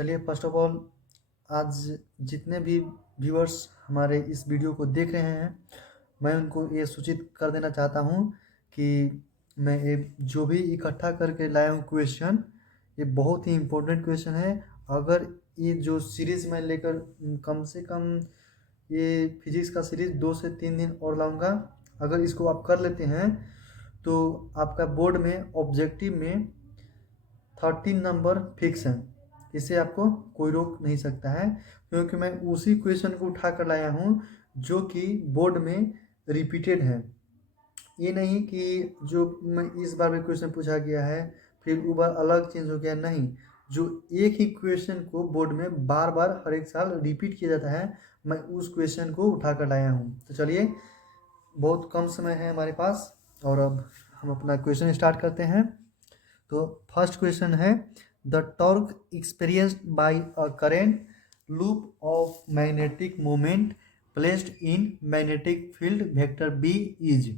चलिए first of all आज जितने भी व्यूअर्स हमारे इस वीडियो को देख रहे हैं, मैं उनको ये सूचित कर देना चाहता हूँ कि मैं ये जो भी इकट्ठा करके लाया हूँ क्वेश्चन, ये बहुत ही इम्पोर्टेंट क्वेश्चन है। अगर ये जो सीरीज़ मैं लेकर कम से कम ये फिजिक्स का सीरीज़ 2 से 3 दिन और लाऊंगा। अगर इसको आप कर लेते हैं तो आपका बोर्ड में ऑब्जेक्टिव में 13 नंबर फिक्स है। इसे आपको कोई रोक नहीं सकता है, क्योंकि मैं उसी क्वेश्चन को उठा कर लाया हूँ जो कि बोर्ड में रिपीटेड है। ये नहीं कि जो मैं इस बार भी क्वेश्चन पूछा गया है फिर वो बार अलग चेंज हो गया, नहीं। जो एक ही क्वेश्चन को बोर्ड में बार बार हर एक साल रिपीट किया जाता है, मैं उस क्वेश्चन को उठा कर लाया हूँ। तो चलिए, बहुत कम समय है हमारे पास और अब हम अपना क्वेश्चन स्टार्ट करते हैं। तो फर्स्ट क्वेश्चन है, the torque experienced by a current loop of magnetic moment placed in magnetic field vector B is.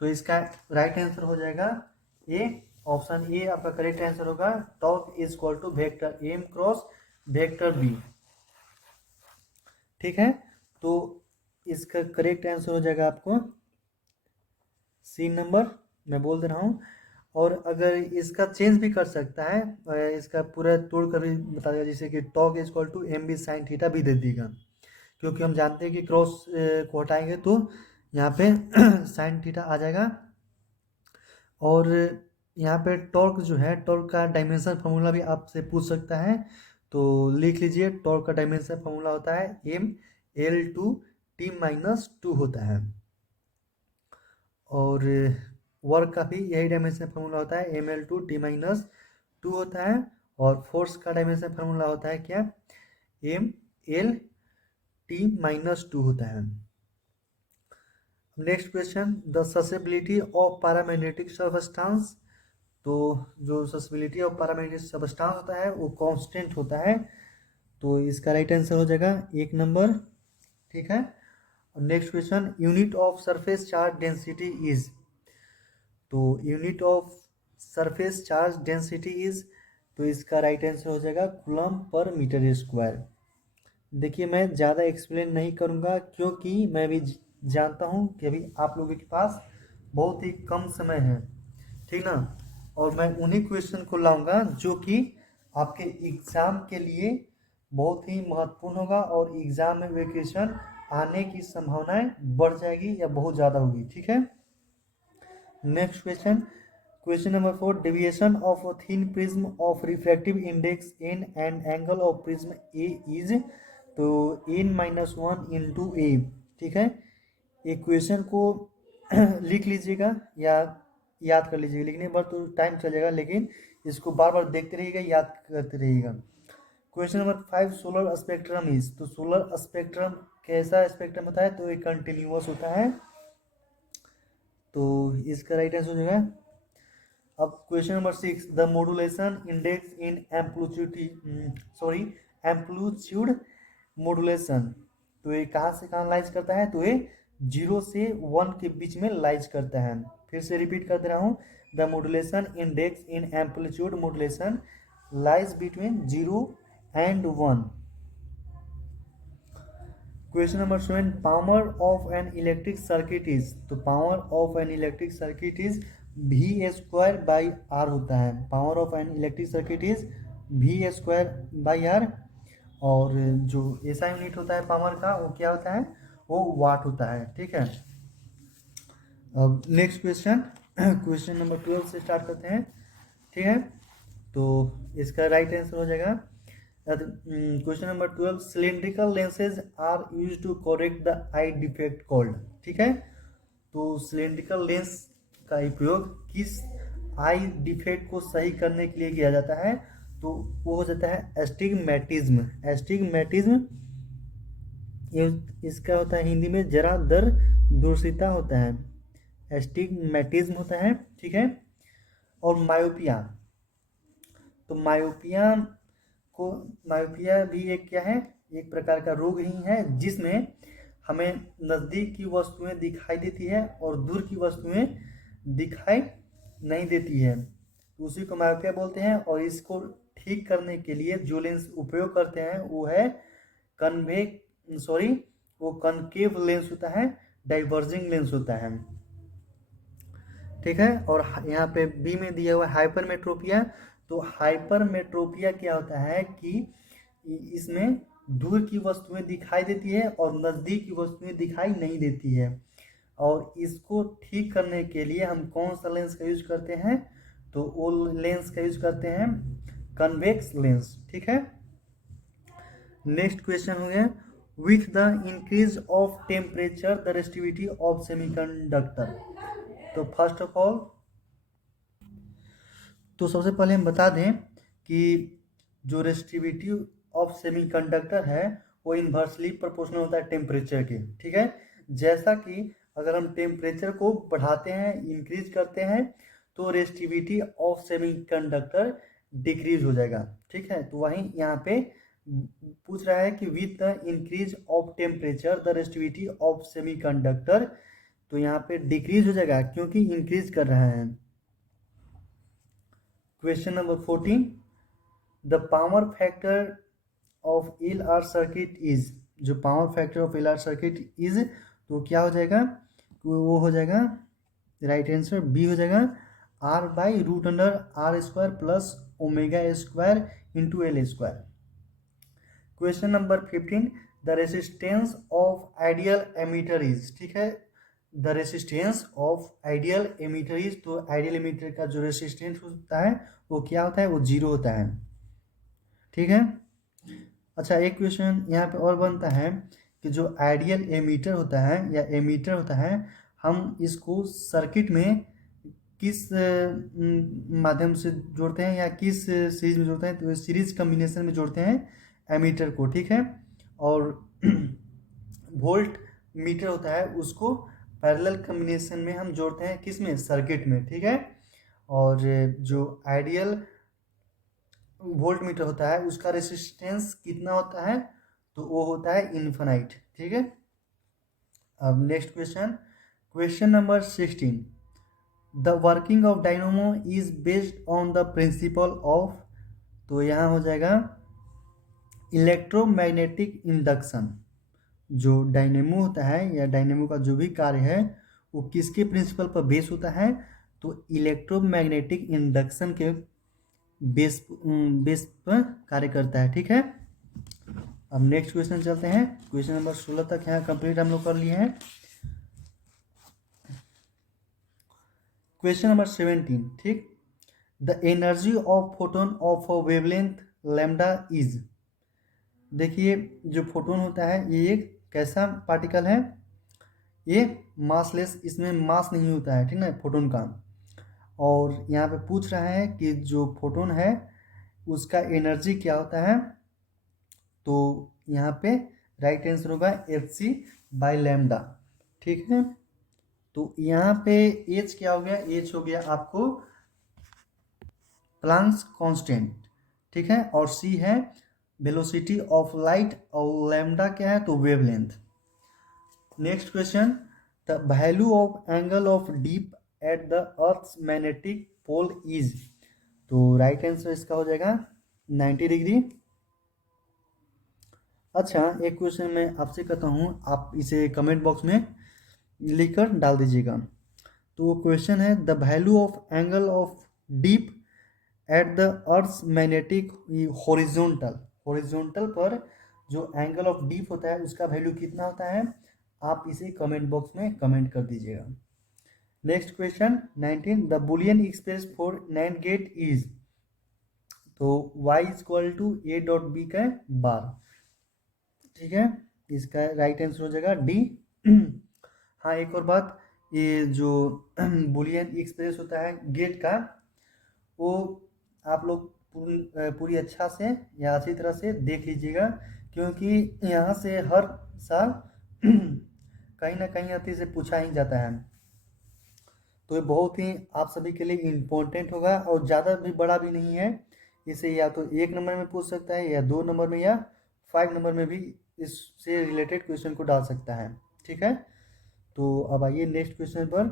तो इसका राइट आंसर हो जाएगा ए, ऑप्शन ए आपका करेक्ट आंसर होगा। Torque is equal to vector M cross vector B. ठीक है, तो इसका करेक्ट आंसर हो जाएगा आपको सी नंबर, मैं बोल दे रहा हूँ। और अगर इसका चेंज भी कर सकता है, इसका पूरा तोड़ कर भी बता देगा, जैसे कि torque is equal to M B sine theta भी दे देगा, क्योंकि हम जानते हैं कि क्रॉस को हटाएंगे तो यहाँ पे साइन थीटा आ जाएगा। और यहाँ पे टॉर्क जो है, टॉर्क का डायमेंशन फार्मूला भी आपसे पूछ सकता है, तो लिख लीजिए। टॉर्क का डायमेंशन फार्मूला होता है M L two T minus two होता है, और वर्क का भी यही डायमेंशन फार्मूला होता है, M L two T minus two होता है। और फोर्स का डायमेंशन फार्मूला होता है क्या, M L T minus two होता है। Next question, the susceptibility of paramagnetic substance. तो जो ससेबिलिटी ऑफ पैरामैग्नेटिक सबस्टेंस होता है वो कांस्टेंट होता है, तो इसका राइट आंसर हो जाएगा एक नंबर। ठीक है, next question, unit of surface charge density is. तो unit of surface charge density is, तो इसका राइट आंसर हो जाएगा कूलम पर मीटर स्क्वायर। देखिए, मैं ज़्यादा एक्सप्लेन नहीं करूँगा, क्योंकि मैं भी जानता हूँ कि अभी आप लोगों के पास बहुत ही कम समय है, ठीक ना। और मैं उन्हीं क्वेश्चन को लाऊंगा जो कि आपके एग्ज़ाम के लिए बहुत ही महत्वपूर्ण होगा, और एग्ज़ाम में वे क्वेश्चन आने की संभावनाएं बढ़ जाएगी या बहुत ज़्यादा होगी। ठीक है, next question, question number 4, deviation of a thin prism of refractive index N and angle of prism A is. तो N minus one into A. ठीक है, एक क्वेश्चन को लिख लीजिएगा या याद कर लीजिएगा, लिखने पर तो टाइम चलेगा, लेकिन इसको बार बार देखते रहिएगा, याद करते रहिएगा। Question number 5, solar spectrum is. तो सोलर स्पेक्ट्रम कैसा स्पेक्ट्रम होता है, तो ये कंटिन्यूअस होता है, तो इसका राइट आंसर हो जाएगा। अब question number 6, the modulation index in amplitude modulation. तो ये कहाँ से कहाँ लाइज करता है, तो ये 0 से 1 के बीच में लाइज करता है। फिर से रिपीट कर दे रहा हूँ, the modulation index in amplitude modulation lies between 0 and 1। Question number 7, power of an electric circuit is. तो power of an electric circuit is V square by R होता है। Power of an electric circuit is V square by R. और जो ऐसा unit होता है power का, वो क्या होता है, वो वाट होता है। ठीक है, अब नेक्स्ट क्वेश्चन, क्वेश्चन नंबर 12 से स्टार्ट करते हैं। ठीक है, तो इसका राइट आंसर हो जाएगा question number 12, cylindrical lenses are use to correct the eye defect called. ठीक है, तो सिलिंड्रिकल लेंस का उपयोग किस आई डिफेक्ट को सही करने के लिए किया जाता है, तो वो हो जाता है एस्टिग्मेटिज्म। एस्टिग्मेटिज्म इसका होता है हिंदी में जरा दर दूरसीता होता है, एस्टिग्मेटिज्म होता है। ठीक है, और मायोपिया। तो मायोपिया भी एक क्या है, एक प्रकार का रोग ही है, जिसमें हमें नज़दीक की वस्तुएं दिखाई देती है और दूर की वस्तुएं दिखाई नहीं देती है, तो उसी को मायोपिया बोलते हैं। और इसको ठीक करने के लिए जो लेंस उपयोग करते हैं वो है वो कनकेव लेंस होता है, डाइवर्जिंग लेंस होता है। ठीक है, और यहाँ पे बी में दिया हुआ हाइपरमेट्रोपिया। तो हाइपरमेट्रोपिया क्या होता है कि इसमें दूर की वस्तुएं दिखाई देती है और नज़दीक की वस्तुएं दिखाई नहीं देती है, और इसको ठीक करने के लिए हम कौन सा लेंस का यूज करते हैं, तो वो लेंस का यूज करते हैं कन्वेक्स लेंस। ठीक है, नेक्स्ट क्वेश्चन हो गया, with the increase of temperature the resistivity of semiconductor. तो फर्स्ट ऑफ ऑल तो सबसे पहले हम बता दें कि जो रेसिस्टिविटी ऑफ सेमीकंडक्टर है वो इन्वर्सली प्रोपोर्शनल होता है टेम्परेचर के। ठीक है, जैसा कि अगर हम टेम्परेचर को बढ़ाते हैं, इंक्रीज करते हैं, तो रेसिस्टिविटी ऑफ सेमीकंडक्टर डिक्रीज हो जाएगा। ठीक है, तो वहीं यहाँ पे पूछ रहा है कि with the increase of temperature the resistivity of semiconductor, तो यहाँ पे डिक्रीज हो जाएगा क्योंकि इंक्रीज कर रहा है। Question number 14, the power factor of LR circuit is, जो power factor of LR circuit is, तो क्या हो जाएगा, वो हो जाएगा राइट आंसर बी हो जाएगा R/√R² plus omega square into L square. Question number 15, the resistance of ideal ammeter is. ठीक है, the resistance of ideal ammeter is, तो आइडियल एमीटर का जो रेसिस्टेंस होता है वो क्या होता है, वो 0 होता है। ठीक है, अच्छा एक क्वेश्चन यहाँ पे और बनता है कि जो आइडियल एमीटर होता है या एमीटर होता है, हम इसको सर्किट में किस माध्यम से जोड़ते हैं या किस सीरीज में जोड़ते हैं, तो सीरीज कम्बिनेशन में जोड़ते हैं एमीटर को। ठीक है, और वोल्ट मीटर होता है उसको पैरेलल कम्बिनेशन में हम जोड़ते हैं किस में, सर्किट में। ठीक है, और जो आइडियल वोल्ट मीटर होता है उसका रेसिस्टेंस कितना होता है, तो वो होता है इन्फिनाइट। ठीक है, अब next question, question number 16, the working of dynamo is based on the principle of, तो यहाँ हो जाएगा इलेक्ट्रोमैग्नेटिक इंडक्शन। जो डायनेमो होता है या डायनेमो का जो भी कार्य है वो किसके प्रिंसिपल पर बेस होता है, तो इलेक्ट्रोमैग्नेटिक इंडक्शन के बेस पर कार्य करता है। ठीक है, अब नेक्स्ट क्वेश्चन चलते हैं, क्वेश्चन नंबर 16 तक यहाँ कंप्लीट हम लोग कर लिए हैं। क्वेश्चन नंबर 17, ठीक, the energy of photon of a wavelength lambda is. देखिए जो फोटोन होता है ये एक कैसा पार्टिकल है, ये मासलेस, इसमें मास नहीं होता है। ठीक ना, फोटोन का, और यहाँ पे पूछ रहा है कि जो फोटोन है उसका एनर्जी क्या होता है, तो यहाँ पे राइट आंसर होगा Hc/λ। ठीक है, तो यहाँ पे H क्या हो गया, H हो गया आपको प्लांक्स कांस्टेंट। ठीक है, और C है वेलोसिटी ऑफ लाइट, और लैम्डा क्या है, तो wavelength. Next question, the value of angle of dip at the earth's magnetic pole is, तो राइट आंसर इसका हो जाएगा 90 डिग्री। अच्छा एक क्वेश्चन मैं आपसे कहता हूँ, आप इसे कमेंट बॉक्स में लिखकर डाल दीजिएगा। तो वो क्वेश्चन है, the value of angle of dip at the earth's magnetic horizontal पर जो एंगल ऑफ डीप होता है उसका वैल्यू कितना होता है, आप इसे कमेंट बॉक्स में कमेंट कर दीजिएगा। Next question 19, the boolean express for NAND gate is, तो y = a.b का बार। ठीक है, इसका राइट आंसर हो जाएगा डी। हाँ एक और बात, ये जो बुलियन एक्सप्रेस होता है गेट का, वो आप लोग पूरी अच्छा से या अच्छी तरह से देख लीजिएगा, क्योंकि यहाँ से हर साल कहीं ना कहीं अति से पूछा ही जाता है। तो ये बहुत ही आप सभी के लिए इम्पोर्टेंट होगा, और ज़्यादा भी बड़ा भी नहीं है, इसे या तो 1 नंबर में पूछ सकता है या 2 नंबर में या 5 नंबर में भी इससे रिलेटेड क्वेश्चन को डाल सकता है। ठीक है, तो अब आइए नेक्स्ट क्वेश्चन पर।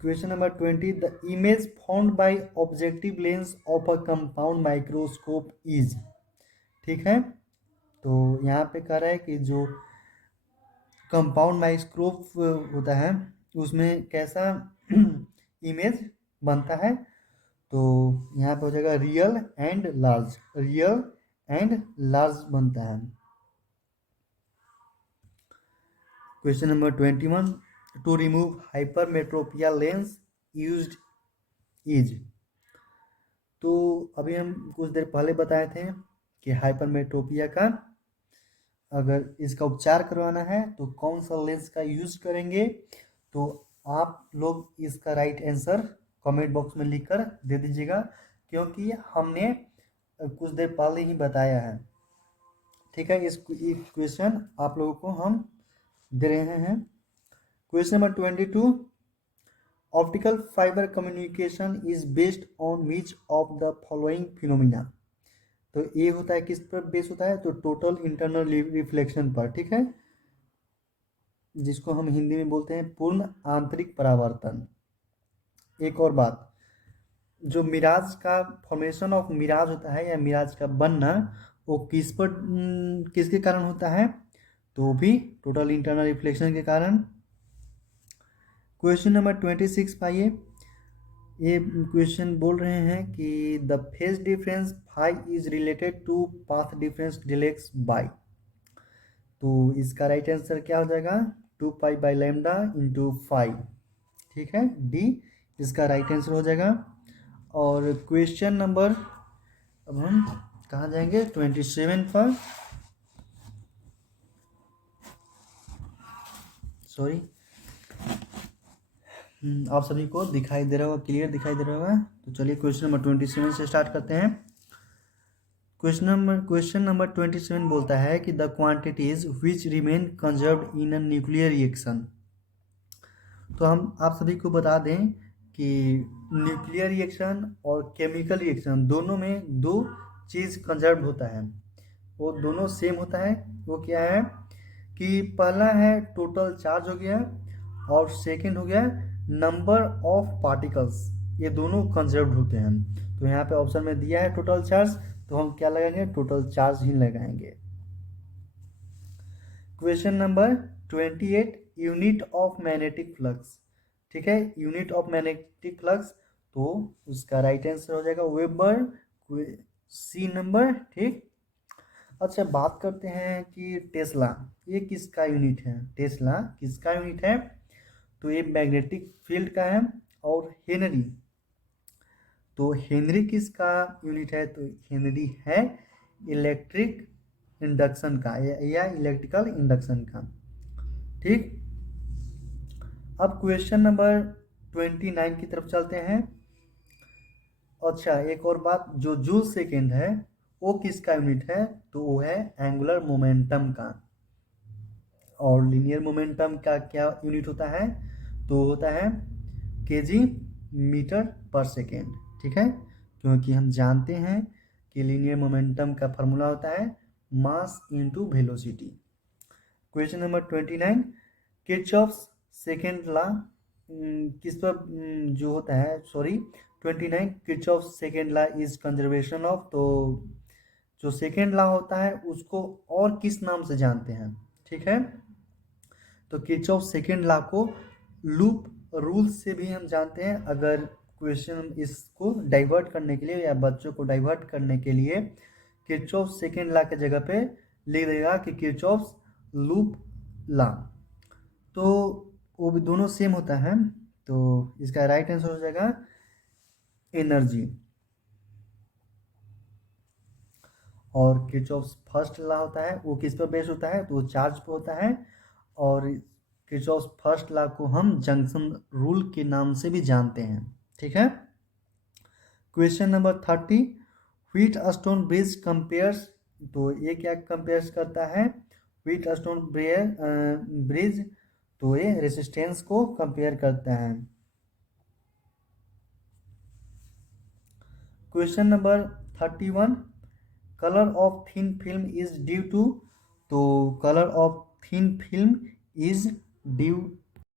Question number 20, the image found by objective lens of a compound microscope is. ठीक है, तो यहाँ पे कह रहा है कि जो कंपाउंड माइक्रोस्कोप होता है उसमें कैसा इमेज बनता है, तो यहाँ पे हो जाएगा real and large, real and large बनता है। Question number 21, to remove hypermetropia lens used is. तो अभी हम कुछ देर पहले बताए थे कि हाइपरमेट्रोपिया का अगर इसका उपचार करवाना है तो कौन सा लेंस का यूज करेंगे। तो आप लोग इसका राइट आंसर कमेंट बॉक्स में लिखकर दे दीजिएगा, क्योंकि हमने कुछ देर पहले ही बताया है। ठीक है, इस क्वेश्चन आप लोगों को हम दे रहे हैं। Question number 22, optical fibre communication is based on which of the following phenomena. तो ये होता है किस पर बेस होता है, तो टोटल इंटरनल रिफ्लेक्शन पर। ठीक है, जिसको हम हिंदी में बोलते हैं पूर्ण आंतरिक परावर्तन। एक और बात, जो मिराज का फॉर्मेशन ऑफ मिराज होता है या मिराज का बनना, वो किस पर किसके कारण होता है, तो भी टोटल इंटरनल रिफ्लेक्शन के कारण। क्वेश्चन नंबर 26 पाइए। ये क्वेश्चन बोल रहे हैं कि the phase difference phi is related to path difference delta x by. तो इसका राइट आंसर क्या हो जाएगा, 2 पाई बाई लैम्डा इंटू 5। ठीक है, डी इसका राइट आंसर हो जाएगा। और क्वेश्चन नंबर, अब हम कहाँ जाएंगे, 27 पर। सॉरी, आप सभी को दिखाई दे रहा होगा, क्लियर दिखाई दे रहा होगा। तो चलिए क्वेश्चन नंबर 27 से स्टार्ट करते हैं। क्वेश्चन नंबर 27 बोलता है कि the quantities which remain conserved in a nuclear reaction. तो हम आप सभी को बता दें कि न्यूक्लियर रिएक्शन और केमिकल रिएक्शन दोनों में दो चीज़ कंजर्व होता है, वो दोनों सेम होता है। वो क्या है कि पहला है टोटल चार्ज हो गया, और सेकंड हो गया नंबर ऑफ पार्टिकल्स। ये दोनों कंजर्व्ड होते हैं। तो यहाँ पे ऑप्शन में दिया है टोटल चार्ज, तो हम क्या लगाएंगे, टोटल चार्ज ही लगाएंगे। Question number 28, unit of magnetic flux. ठीक है, यूनिट ऑफ मैग्नेटिक फ्लक्स, तो उसका राइट आंसर हो जाएगा वेबर, सी नंबर। ठीक, अच्छा बात करते हैं कि टेस्ला, ये किसका यूनिट है, टेस्ला किसका यूनिट है, तो ये मैग्नेटिक फील्ड का है। और हेनरी, तो हेनरी किसका यूनिट है, तो हेनरी है इलेक्ट्रिक इंडक्शन का या इलेक्ट्रिकल इंडक्शन का। ठीक, अब क्वेश्चन नंबर 29 की तरफ चलते हैं। अच्छा एक और बात, जो जूल सेकेंड है वो किसका यूनिट है, तो वो है एंगुलर मोमेंटम का। और लीनियर मोमेंटम का क्या यूनिट होता है, तो होता है केजी मीटर पर सेकेंड। ठीक है, क्योंकि हम जानते हैं कि लीनियर मोमेंटम का फॉर्मूला होता है mass into velocity. Question number 29, Kirchhoff's second law किस पर जो होता है, sorry 29, Kirchhoff's second law is conservation of. तो जो सेकेंड लॉ होता है उसको और किस नाम से जानते हैं। ठीक है, तो किरचॉफ सेकेंड लॉ को लूप रूल से भी हम जानते हैं। अगर क्वेश्चन इसको डाइवर्ट करने के लिए या बच्चों को डाइवर्ट करने के लिए किरचॉफ सेकेंड लॉ के जगह पे लिख देगा कि किरचॉफ लूप लॉ, तो वो भी दोनों सेम होता है। तो इसका राइट आंसर हो जाएगा एनर्जी। और किरचॉफ फर्स्ट लॉ होता है वो किस पर बेस होता है, तो वो चार्ज पर होता है। और किरचॉफ फर्स्ट लॉ को हम जंक्शन रूल के नाम से भी जानते हैं। ठीक है, question number 30, wheat stone bridge compares. तो ये क्या कंपेयर्स करता है, व्हीट स्टोन ब्रिज, तो ये रेसिस्टेंस को कंपेयर करता है। Question number 31, colour of thin film is due to. तो colour of thin film is due